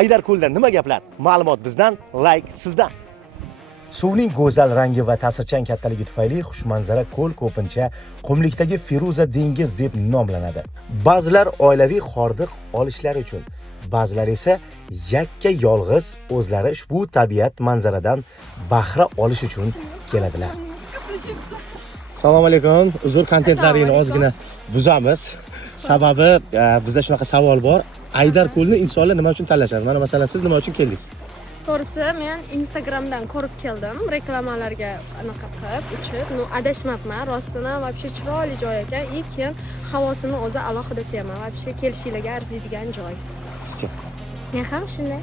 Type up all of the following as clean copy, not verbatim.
Aydarko'lda nima gaplar? Ma'lumot bizdan, like sizdan. Suvning go'zal rangi va ta'sirchan kattaligi tufayli xushmanzara ko'l ko'pincha qumlikdagi Feruza dengiz deb nomlanadi. Ba'zilar oilaviy hordiq olishlari uchun, ba'zilar esa yakka yolg'iz o'zlari ushbu tabiat manzaradan bahra olish uchun keladilar. Assalomu alaykum. Uzr, kontentlaringni ozgina buzamiz. Sababi bizda shunaqa savol bor. Aydarko'lni insonlar nima uchun tanlashadi? Mana masalan siz nima uchun keldingiz? To'g'risi, men Instagramdan ko'rib keldim. Reklamalarga anaqa qilib, uchib, adashmabman. Rostini вообще chiroyli joy ekan. И keyin havosini o'zi alohida tema. Вообще kelishinglarga arziydigan joy. Sizga. Men ham shunday.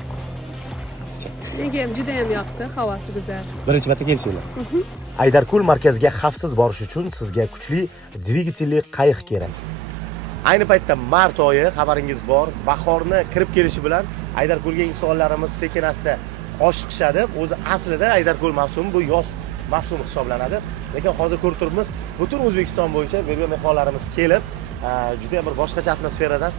Menga ham juda ham yoqdi, havosi go'zal. Birinchi marta kelishinglar. Aydarko'l markaziga xavfsiz borish uchun sizga kuchli dvigatelli qayiq kerak. Ayni paytda mart oyi, xabaringiz bor. Bahorni kirib kelishi bilan Aydarko'lga insonlarimiz sekin-asta oshiqishadi. O'zi aslida Aydarko'l mavsumi bu yoz mavsumi hisoblanadi. Lekin hozir ko'rib turibmiz, butun O'zbekiston bo'yicha bu yerga mehmonlarimiz kelib, juda ham bir boshqacha atmosferadan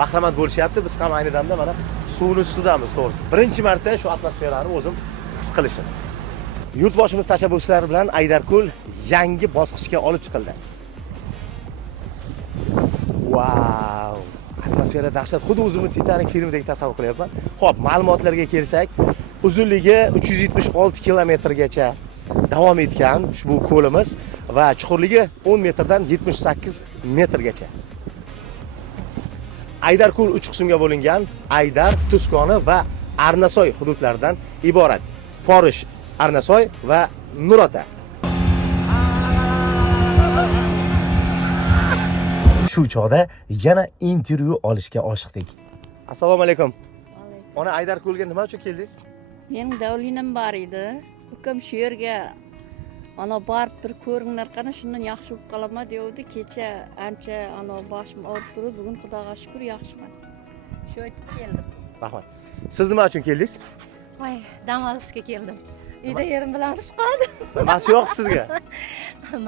bahramand bo'lishyapti. Biz ham ayni damda mana suvni ustidamiz, to'g'risi. Birinchi marta shu atmosferani o'zim his qilishim. Yurtboshimiz tashabbuslari bilan Aydarko'l yangi bosqichga olib chiqildi. Wow! Atmosfera dahshat. Xuddi o'zimni Titanic filmidagi tasavvur qilyapman. Xo'p, ma'lumotlarga kelsak, uzunligi 376 kilometrgacha davom etgan ushbu ko'limiz va chuqurligi 10 metrdan 78 metrgacha. Aydarko'l 3 qismga bo'lingan. Aydar, Tuzkoni va Arnasoy hududlaridan iborat. Forish, Arnasoy va Nurota. Shu chog'da yana intervyu olishga oshiqdik. Assalomu alaykum. Ona Aydarko'lga nima uchun keldingiz? Mening davlinim bor edi. Ukam shu yerga ana borib bir ko'ringlar qana shundan yaxshi bo'lib qolaman dedi. Kecha ancha ana boshim og'rib turib, bugun Xudoga shukr yaxshiman. Shu aytib keldim. Rahmat. Siz nima uchun keldingiz? Voy, dam olishga keldim. Uyda yerim bilan urush qoldi. Nimasi yo'q sizga?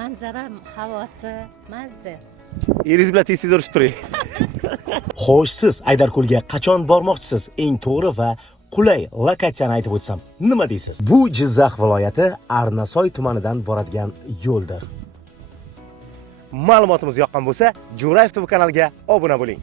Manzara, havosi, mazza. Eringiz bilan tez-tez urishib turing. Xo'sh, siz Aydarko'lga qachon bormoqchisiz? Eng to'g'ri va qulay lokatsiyani aytib o'tsam, nima deysiz? Bu Jizzax viloyati Arnasoy tumanidan boradigan yo'ldir. Ma'lumotimiz yoqqan bo'lsa, Jo'rayev TV kanaliga obuna bo'ling.